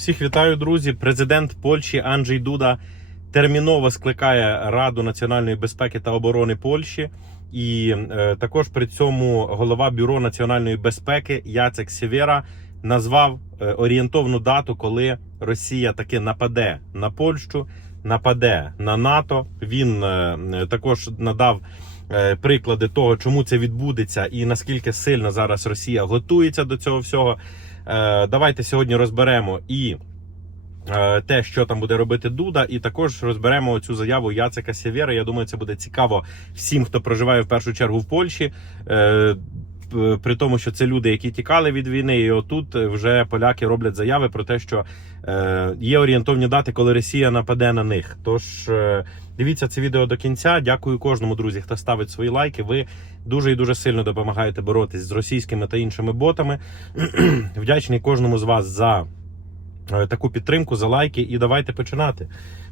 Всіх вітаю, друзі. Президент Польщі Анджей Дуда терміново скликає Раду національної безпеки та оборони Польщі. І е, також при цьому голова бюро національної безпеки Яцек Сєвєра назвав е, орієнтовну дату, коли Росія таки нападе на Польщу, нападе на НАТО. Він е, е, також надав е, приклади того, чому це відбудеться, і наскільки сильно зараз Росія готується до цього всього. Е, Давайте сьогодні розберемо і е, те, що там буде робити Дуда, і також розберемо цю заяву Яцека Сєвєра. Я думаю, це буде цікаво всім, хто проживає в першу чергу в Польщі. Е, При тому, що це люди, які тікали від війни, і отут вже поляки роблять заяви про те, що е, є орієнтовні дати, коли Росія нападе на них. Тож е, дивіться це відео до кінця. Дякую кожному друзі, хто ставить свої лайки. Ви дуже і дуже сильно допомагаєте боротись з російськими та іншими ботами. Вдячний кожному з вас за е, таку підтримку, за лайки. І давайте починати.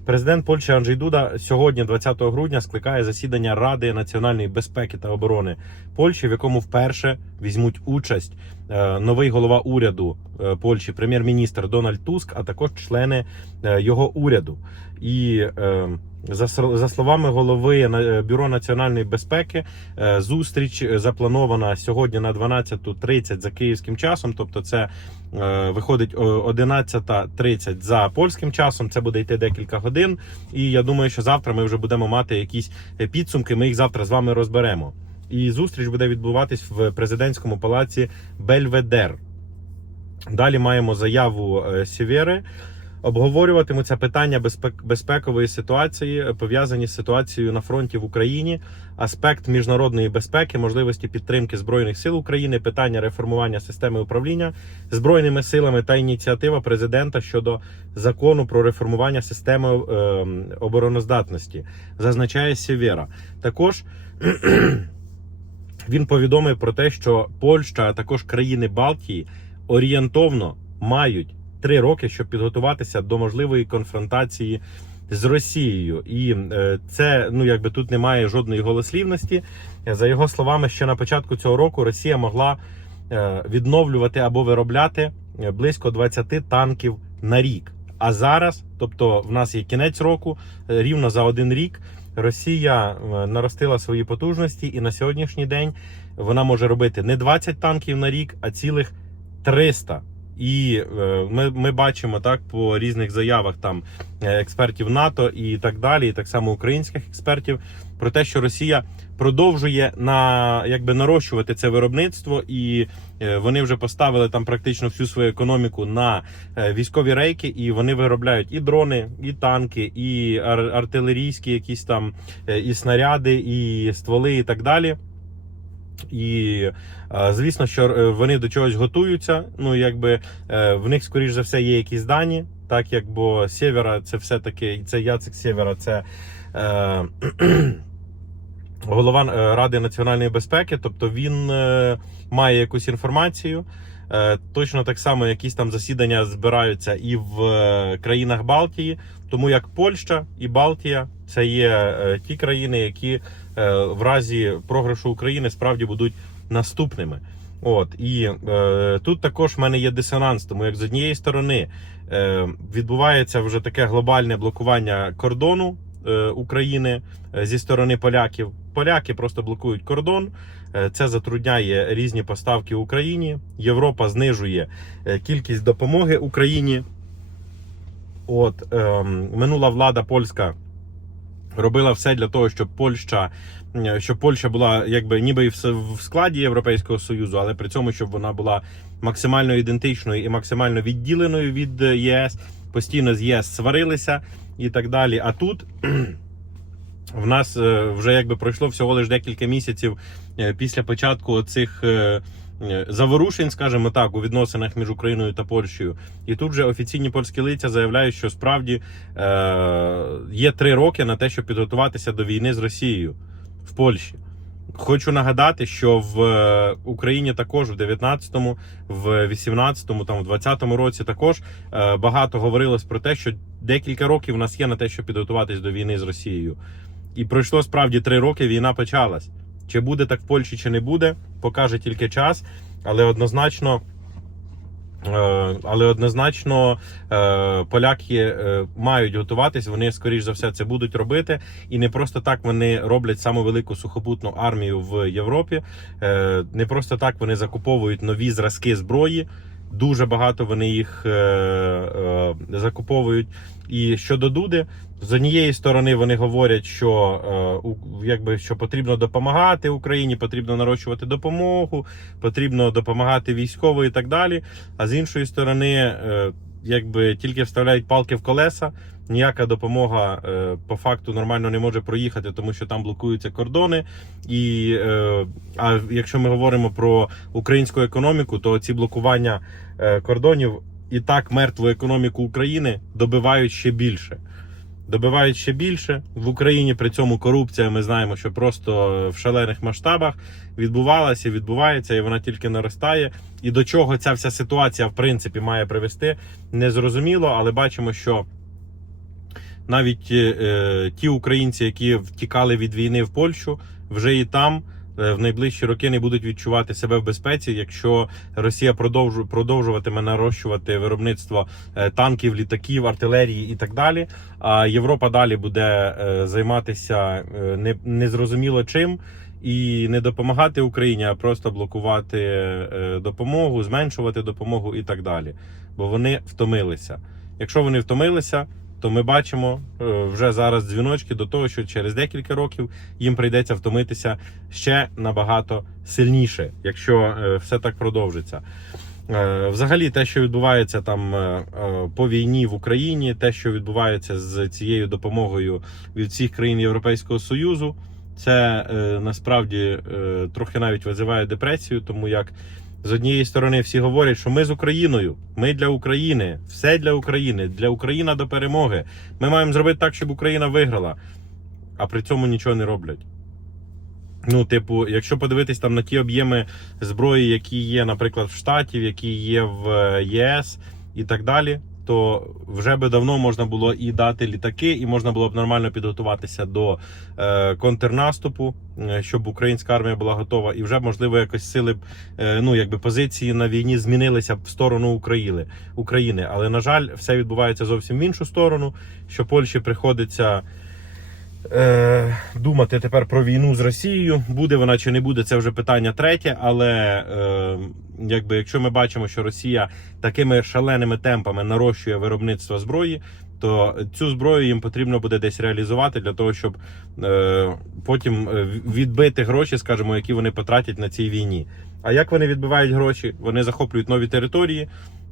Президент Польщі Анджей Дуда сьогодні, 20 грудня, скликає засідання Ради національної безпеки та оборони Польщі, в якому вперше візьмуть участь новий голова уряду е, Польщі, прем'єр-міністр Дональд Туск, а також члени е, його уряду. І е, за, словами голови бюро національної безпеки, е, зустріч запланована сьогодні на 12.30 за київським часом. Тобто, це е, виходить о 11.30 за польським часом. Це буде йти декілька годин. І я думаю, що завтра ми вже будемо мати якісь е, підсумки. Ми їх завтра з вами розберемо. І зустріч буде відбуватись в президентському палаці Бельведер. Далі маємо заяву е, Сєвєри. Обговорюватимуться питання безпек- безпекової ситуації, е, пов'язані з ситуацією на фронті в Україні, аспект міжнародної безпеки, можливості підтримки збройних сил України, питання реформування системи управління збройними силами та ініціатива президента щодо закону про реформування системи е, обороноздатності, зазначає Сєвєра. Також він повідомив про те, що Польща, а також країни Балтії орієнтовно мають три роки, щоб підготуватися до можливої конфронтації з Росією, і е, це ну якби тут немає жодної голослівності. За його словами, ще на початку цього року Росія могла е, відновлювати або виробляти е, близько 20 танків на рік. А зараз, тобто, в нас є кінець року, рівно за один рік. Росія е, наростила свої потужності, і на сьогоднішній день вона може робити не 20 танків на рік, а цілих 300. І е, ми, ми бачимо так по різних заявах там е, експертів НАТО і так далі, і так само українських експертів, про те, що Росія продовжує на якби нарощувати це виробництво, і е, вони вже поставили там практично всю свою економіку на військові рейки, і вони виробляють і дрони, і танки, і артилерійські якісь там і снаряди, і стволи, і так далі. І е, звісно, що е, вони до чогось готуються. Ну, якби е, в них, скоріш за все, є якісь дані, так як бо Сєвєра це все-таки це Яцек Сєвєра, це е, голова Ради національної безпеки, тобто він е, має якусь інформацію. Е, Точно так само якісь там засідання збираються і в е, країнах Балтії, тому як Польща і Балтія це є е, ті країни, які в разі програшу України справді будуть наступними. От і е, тут також в мене є дисонанс, тому як з однієї сторони е, відбувається вже таке глобальне блокування кордону е, України е, зі сторони поляків. Поляки просто блокують кордон. Е, Це затрудняє різні поставки Україні. Європа знижує е, кількість допомоги Україні. От ем, минула влада польська робила все для того, щоб Польща, щоб Польща була якби ніби і в складі Європейського союзу, але при цьому щоб вона була максимально ідентичною і максимально відділеною від е, ЄС, постійно з ЄС сварилися і так далі. А тут в нас е, вже якби пройшло всього лише декілька місяців е, після початку цих заворушень, скажімо так, у відносинах між Україною та Польщею. І тут вже офіційні польські лиця заявляють, що справді е, є три роки на те, щоб підготуватися до війни з Росією в Польщі. Хочу нагадати, що в е, Україні також в 19-му, в 18-му, там в 20-му році також е, багато говорилось про те, що декілька років у нас є на те, щоб підготуватись до війни з Росією. І пройшло справді три роки. Війна почалась. Чи буде так в Польщі, чи не буде, покаже тільки час, але однозначно Е, Але однозначно е, поляки е, мають готуватись. Вони скоріш за все це будуть робити, і не просто так вони роблять саму велику сухопутну армію в Європі. Не просто так вони закуповують нові зразки зброї. Дуже багато вони їх е, е, закуповують. І щодо Дуди, з однієї сторони вони говорять, що е, якби що потрібно допомагати Україні, потрібно нарощувати допомогу, потрібно допомагати військово і так далі. А з іншої сторони, е, якби тільки вставляють палки в колеса, ніяка допомога е, по факту нормально не може проїхати, тому що там блокуються кордони. І е, а якщо ми говоримо про українську економіку, то ці блокування е, кордонів і так мертву економіку України добивають ще більше. Добивають ще більше в Україні. При цьому корупція. Ми знаємо, що просто в шалених масштабах відбувалася, відбувається, і вона тільки наростає. І до чого ця вся ситуація в принципі має привести, незрозуміло, але бачимо, що навіть е, ті українці, які втікали від війни в Польщу, вже і там е, в найближчі роки не будуть відчувати себе в безпеці, якщо Росія продовжу, продовжуватиме нарощувати виробництво е, танків, літаків, артилерії і так далі. А Європа далі буде е, займатися е, не, незрозуміло чим. І не допомагати Україні, а просто блокувати е, допомогу, зменшувати допомогу і так далі. Бо вони втомилися. Якщо вони втомилися, то ми бачимо е, вже зараз дзвіночки до того, що через декілька років їм прийдеться втомитися ще набагато сильніше, якщо е, все так продовжиться. Е, Взагалі, те, що відбувається там по війні в Україні, те, що відбувається з цією допомогою від всіх країн Європейського Союзу, це насправді трохи навіть визиває депресію, тому як з однієї сторони всі говорять, що ми з Україною, ми для України, все для України, для України до перемоги. Ми маємо зробити так, щоб Україна виграла, а при цьому нічого не роблять. Ну, типу, якщо подивитись там на ті об'єми зброї, які є, наприклад, в Штатів, які є в е, ЄС і так далі, то вже би давно можна було і дати літаки, і можна було б нормально підготуватися до е, контрнаступу, е, щоб українська армія була готова, і вже можливо якось сили б е, ну якби позиції на війні змінилися б в сторону України. України. Але на жаль, все відбувається зовсім в іншу сторону. Що Польщі приходиться думати тепер про війну з Росією. Буде вона чи не буде, це вже питання третє. Але е, якби якщо ми бачимо, що Росія такими шаленими темпами нарощує виробництво зброї. То цю зброю їм потрібно буде десь реалізувати для того, щоб е, потім е, відбити гроші, скажімо, які вони потратять на цій війні. А як вони відбивають гроші? Вони захоплюють нові території,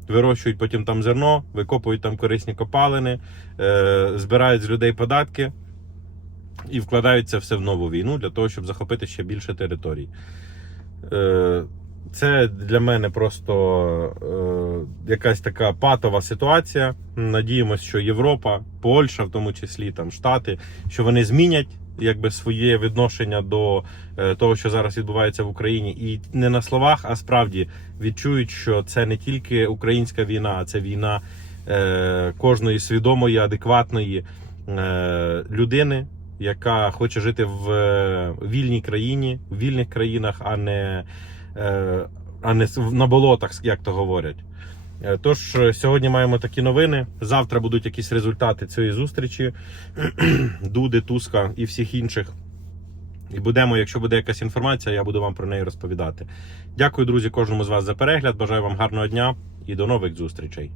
вирощують потім там зерно, викопують там корисні копалини, е, збирають з людей податки і вкладають це все в нову війну для того, щоб захопити ще більше територій. Е, це для мене просто е, якась така патова ситуація. Надіємося, що Європа, Польща, в тому числі там Штати, що вони змінять якби своє відношення до е, того, що зараз відбувається в Україні, і не на словах, а справді відчують, що це не тільки українська війна, а це війна е, кожної свідомої, адекватної е, людини, яка хоче жити в е, вільній країні, в вільних країнах, а не, е, а не на болотах, як то говорять. Е, Тож сьогодні маємо такі новини. Завтра будуть якісь результати цієї зустрічі Дуди, Туска і всіх інших. І будемо, якщо буде якась інформація, я буду вам про неї розповідати. Дякую, друзі, кожному з вас за перегляд. Бажаю вам гарного дня і до нових зустрічей.